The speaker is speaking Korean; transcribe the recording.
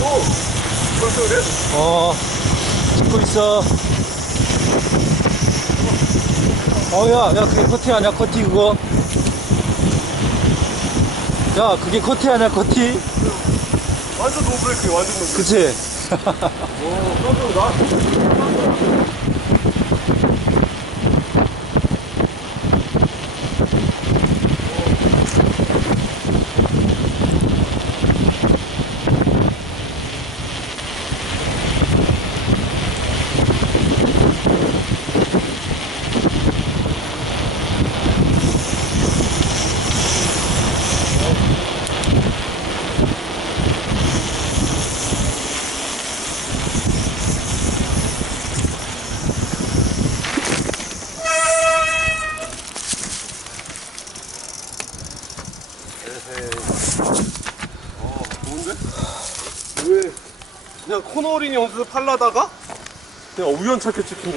오! 벌써 그래? 어, 찍고 있어. 어, 야, 야, 그게 커티 아니야, 커티 그거? 야, 그게 커티 아니야, 커티? 완전 노브레이크, 완전 노브레이크. 그치? 오, 깜짝 놀라. 어, 좋은데? 왜? 그냥 코너링 연습하려다가 그냥 우연찮게 찍힌